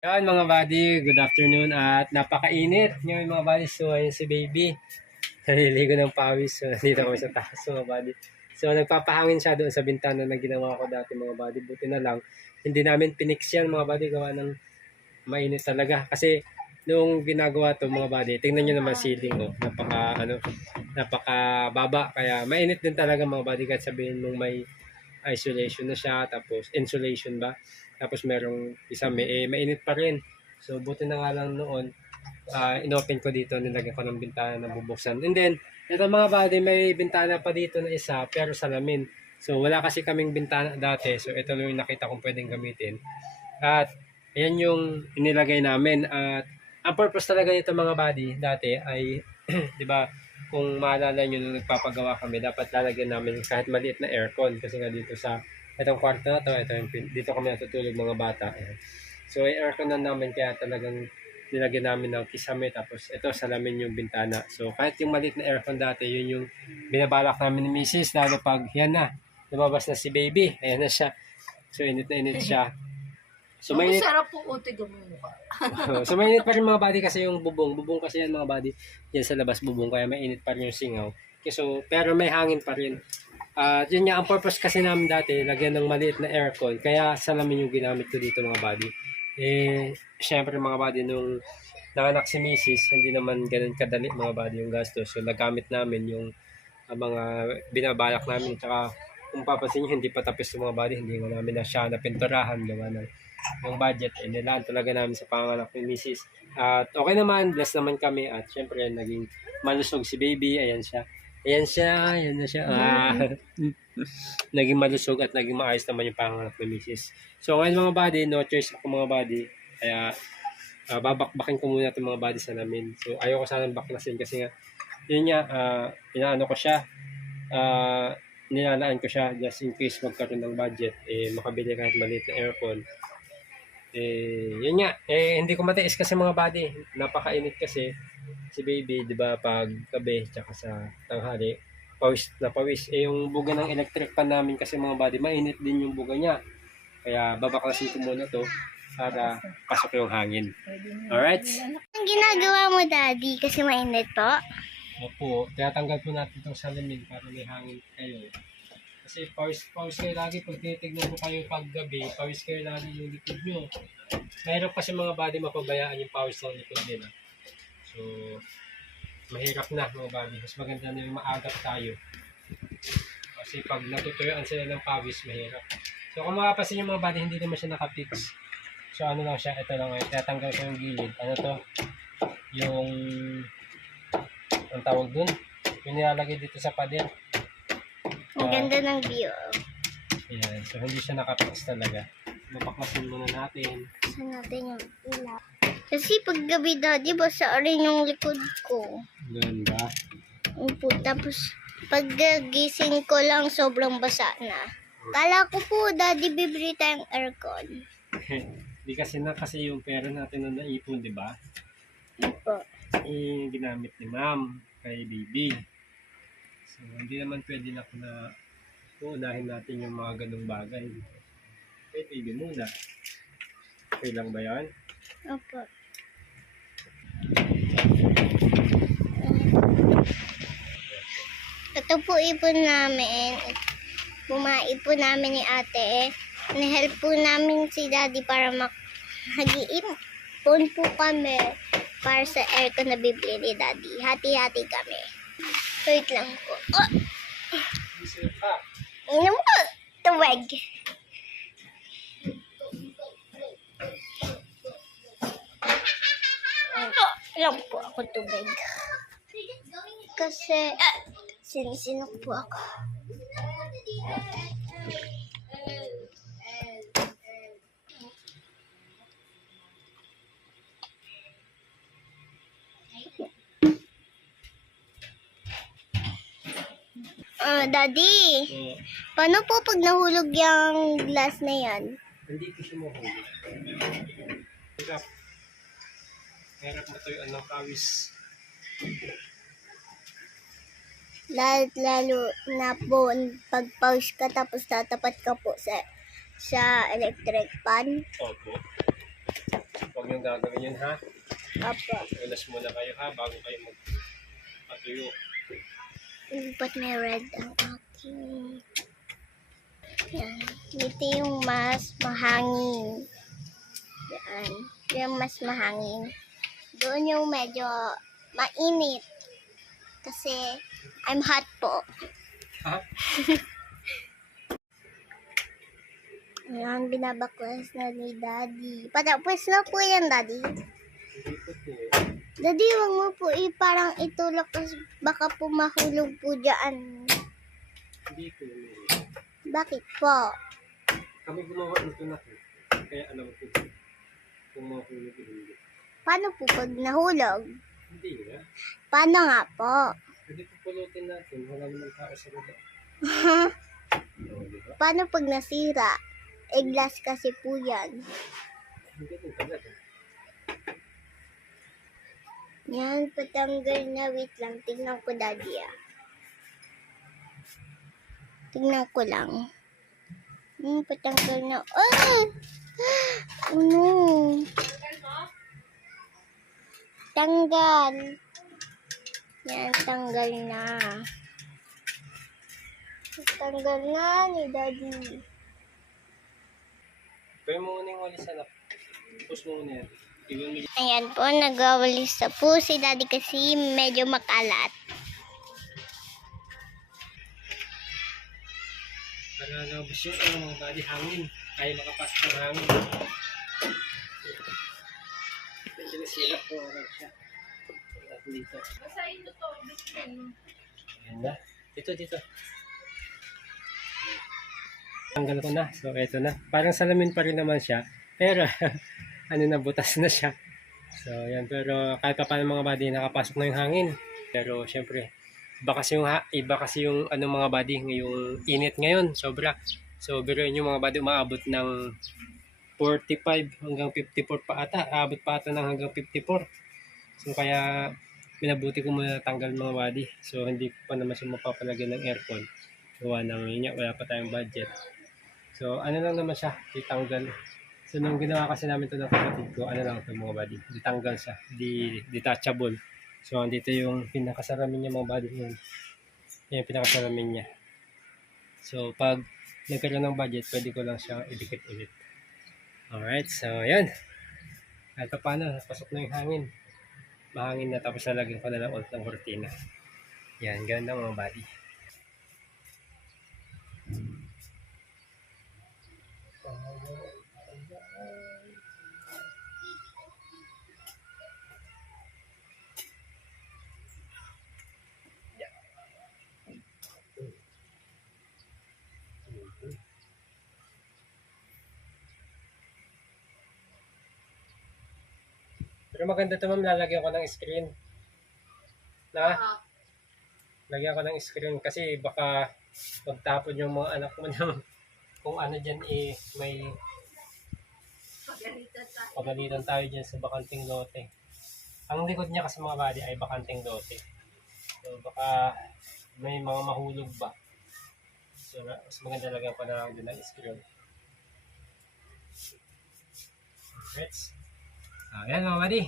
Yan mga buddy, good afternoon at napakainit ngayon mga buddy. So ayun si baby, naliligo ng pawis. So nandito kami sa taas mga buddy. So nagpapahangin siya doon sa bintana na ginawa ko dati mga buddy. Buti na lang, hindi namin pinix yan mga buddy, gawa ng mainit talaga. Kasi noong ginagawa to mga buddy, tingnan nyo naman ceiling oh, napaka baba. Kaya mainit din talaga mga buddy, kahit sabihin mong may isolation na siya, tapos insulation ba, tapos merong isa mainit pa rin. So buti na nga lang noon, inopen ko dito, nilagyan ko ng bintana na bubuksan, and then ito mga buddy, may bintana pa dito na isa pero salamin. So wala kasi kaming bintana dati, so ito lang yung nakita kong pwedeng gamitin, at ayan yung inilagay namin. At ang purpose talaga nito mga buddy dati ay di ba, kung maalala nyo nung nagpapagawa kami, dapat lalagyan namin kahit maliit na aircon, kasi nga dito sa itong kwarto na to, dito kami natutulog mga bata. Ayan. So yung aircon na namin, kaya talagang nilagyan namin ng kisame, tapos ito salamin yung bintana. So kahit yung maliit na aircon dati, yun yung binabalak namin ni Mrs. lalo pag yan na, lumabas na si baby, ayan na siya. So init na init siya. So mainit. Sarap po uti mukha. So mainit pa rin mga buddy, kasi yung bubong kasi yan mga buddy, yan sa labas bubong, kaya mainit pa rin yung singaw. Okay, so pero may hangin pa rin. At yun nga, ang purpose kasi namin dati, lagyan ng maliit na aircon, kaya salamin yung ginamit ko dito mga buddy. Syempre mga buddy, nung nanganak si Mrs., hindi naman ganun kadali mga buddy yung gastos. So nagamit namin yung mga binabalak namin. Tsaka kung papansin nyo, hindi pa tapos yung mga buddy, hindi nga namin na siya napinturahan, gawa ng yung budget, nilaan talaga namin sa panganak ni Mrs. At okay naman, bless naman kami, at syempre naging malusog si baby, ayan siya. Ayan na siya. Naging malusog at naging maayos naman yung panganak ni Mrs. So ngayon mga buddy, no choice ako mga buddy, kaya babakbakin ko muna itong mga buddy sa namin. So ayoko sanang baklasin, kasi nga yun nga, inaano ko siya, nilalaan ko siya just in case magkaroon ng budget, makabili kahit maliit na aircon. Yun nga, hindi ko matiis kasi mga buddy, napakainit kasi si baby, di ba, pag gabi tsaka sa tanghali, pawis na pawis. Yung buga ng electric pan namin kasi mga buddy, mainit din yung buga niya. Kaya babaklasin ko muna to para pasok yung hangin. Alright? Ang ginagawa mo, Daddy, kasi mainit po? Opo, tinatanggal po natin itong salamin para may hangin kayo. Kasi pawis kayo lagi, pag tinitignan mo kayo pag gabi, pawis kayo lagi yung likod nyo. Mahirap kasi mga body mapabayaan yung pawis ng likod nila. So, mahirap na mga body. Mas maganda na yung maagap tayo. Kasi pag natutuyuan sila ng pawis, mahirap. So, kung makapasin yung mga body, hindi naman siya nakapix. So, ano lang siya, ito lang, tinatanggal ko yung gilid. Ano to? Yung, ang tawag dun? Yung nilalagay dito sa pader. Ang ganda ng view. Ayan, so hindi siya nakapix talaga. Mapaklasin muna natin. Saan natin yung ilaw? Kasi pag gabi, Daddy, basa rin yung likod ko. Doon ba? Opo, tapos pag gising ko lang, sobrang basa na. Kala ko po, Daddy, bibili tayong aircon. Hindi kasi yung pera natin na naipon, di ba? Opo. Ginamit ni ma'am kay baby. So, hindi naman pwede na uunahin natin yung mga ganung bagay. Kay baby muna. Okay lang ba yan? Opo. Ito po ipon namin. Bumaipon namin ni ate. Ni-help po namin si Daddy para mag-iipon po kami para sa aircon na bibili ni Daddy. Hati-hati kami. Wait lang po. Oh! Inom po. Tuwag. Lang po ako tubig. Kasi sinisinok po ako. Daddy, paano po pag nahulog yung glass na yan? Hindi ko siya mahulog. Hirap matuyuan ng pawis. Lalo na po pag pause ka tapos tatapat ka po sa electric pan. Opo. yung gagawin yun, ha? Opo. Ulas muna kayo, ha? Bago kayo magpatuyo. Ba't may red ang aking? Yan. Ito yung mas mahangin. Yan. Yung mas mahangin. Doon yung medyo mainit. Kasi I'm hot po. Ha? Ayan, binabaklas na ni Daddy. Patapos na po yan, Daddy. Hindi po po. Daddy, wag mo po parang itulak kasi baka po mahulog po dyan. Hindi po. Bakit po? Kami gumawa nito na po. Kaya alam ko kung mahulog o hindi. Paano po pag nahulog? Hindi nga. Paano nga po? Hindi po pulutin natin. Wala naman tao sa baba. Oo, di ba? Paano pag nasira? Glass kasi po yan. Hindi din talaga. Yan, patanggal na. Wait lang, tingnan ko, Daddy, ah. Tingnan ko lang. Patanggal na. Oh! Ano? Tanggal. Yan, tanggal na. Tanggal na ni Daddy. Pwede mo muna yung walis anak. Push mo muna yan. Iwan mo yung Ayan po, nagwawalis na po si Daddy kasi medyo makalat. para nabos yung mga body hangin. Kaya makapasok ng hangin. Medyo nasira po lang siya. Dito. Ayan na. Dito. Tanggal ko na. So, eto na. Parang salamin pa rin naman siya. Pero, ano na, butas na siya. So, yan. Pero, kahit pa paano mga body, nakapasok na yung hangin. Pero, syempre, iba kasi yung ano, mga body, yung init ngayon. Sobra. So, biruin yung mga body, umaabot ng 45 hanggang 54 pa ata. Aabot pa ata ng hanggang 54. So, kaya, minabuti ko muna tanggal mga body. So, hindi ko pa naman siya mapapalagyan ng aircon. Gawa ng yun, wala pa tayong budget. So, ano lang naman siya, ditanggal. So, nung ginawa kasi namin ito ng kapatid ko, ano lang ito mga body, ditanggal siya, detachable. So, andito yung pinakasalamin niya mga body yun. Yan yung pinakasalamin niya. So, pag nagkaroon ng budget, pwede ko lang siya idikit ulit. Alright, so yan. At paano, pasok na yung hangin. Mahangin na, tapos nalagyan ko na lang ulit ng kortina. Yan, ganda mga body. Pero maganda ito ma'am, lalagyan ko ng screen. Lagyan ko ng screen kasi baka magtapon yung mga anak mo ng kung ano dyan may pagalitan tayo dyan sa bakanting lote. Ang likod niya kasi mga body ay bakanting lote. So baka may mga mahulog ba. So mas maganda lagyan ko na lang din ng screen. Alright. Ayan mga body.